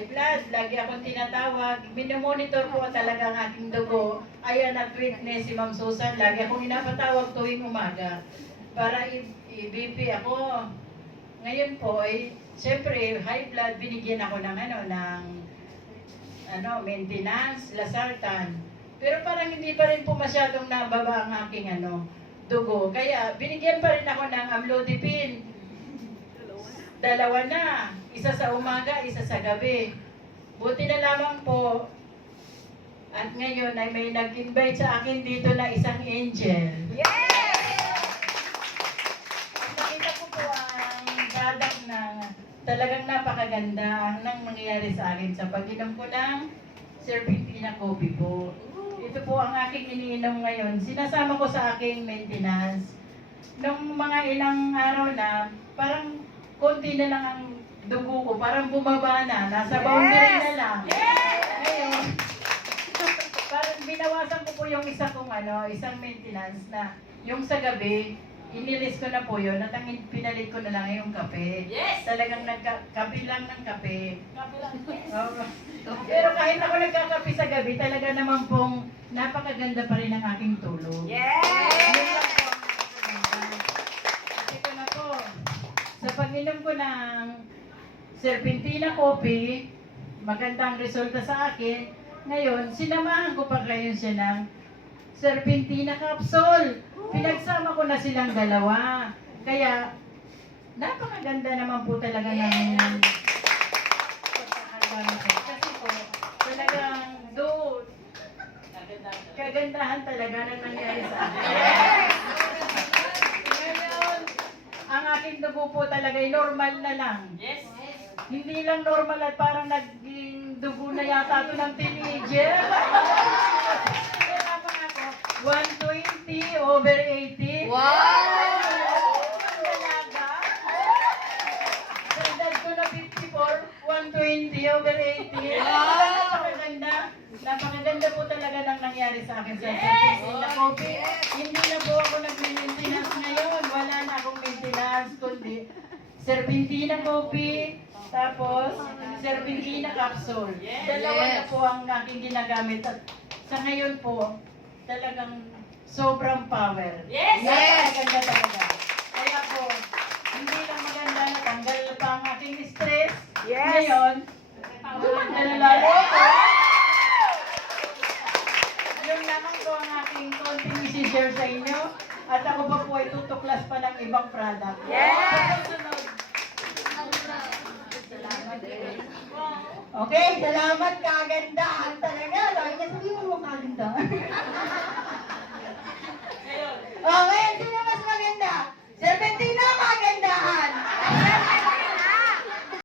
high blood. Lagi akong tinatawag. Minomonitor ko talaga ang aking dugo. Ayan at witness si Ma'am Susan. Lagi akong inapatawag tuwing umaga para i-BP ako. Ngayon po, siyempre, high blood, binigyan ako ng maintenance, lasartan. Pero parang hindi pa rin po masyadong nababa ang aking dugo. Kaya binigyan pa rin ako ng amlodipine. 2 na. Isa sa umaga, isa sa gabi. Buti na lamang po. At ngayon ay may nag-invite sa akin dito na isang angel. Nakita ko po ang dadak na talagang napakaganda ng mangyayari sa akin sa pag-inom ko ng Serpentina coffee po. Ito po ang aking iniinom ngayon. Sinasama ko sa aking maintenance. Nung mga ilang araw na, parang konti na lang ang dugo ko. Parang bumaba na. Nasa boundary na lang. Ngayon, parang binawasan ko po yung isang maintenance na yung sa gabi, inilis ko na po yun, at ang pinalit ko na lang yung kape. Talagang kape lang ng kape. Pero kahit ako nagkakape sa gabi, talaga naman pong napakaganda pa rin ang aking tulog. Yun lang po ang napakaganda. At ito na po, sa pag-inom ko ng Serpentina coffee, magandang resulta sa akin. Ngayon, sinamahan ko pa kayo siya ng Serpentina capsule. Pinagsama ko na silang dalawa. Kaya, napakaganda naman po talaga ng pagkakagamit ko. Kasi po, talagang kagandahan talaga na nangyari sa akin. Ngayon, ang aking dugo po talaga ay normal na lang. Hindi lang normal at parang naging dugo na yata ito ng teenager. Kaya pa ako, 120/80. Wow! Ang dalaga. Sa edad ko na 54, 120/80. Napakaganda. Napakaganda po talaga ng nangyari sa akin sa Serpentina coffee. Hindi na po ako nag-maintenance ngayon. Wala na akong maintenance, kundi Serpentina coffee, tapos Serpentina capsule. Dalawa na po ang aking ginagamit. At sa ngayon po, talagang sobrang power. Napakaganda talaga. Kaya po, hindi lang maganda, natanggal na pa ang aking stress. Ngayon, gumanda na lalo ako. Yung naman po ang aking konting isi-share sa inyo. At ako pa po ay tutuklas pa ng ibang product. Susunod. Okay, salamat, kagandahan talaga. Lagi niya sabihin mo kaganda.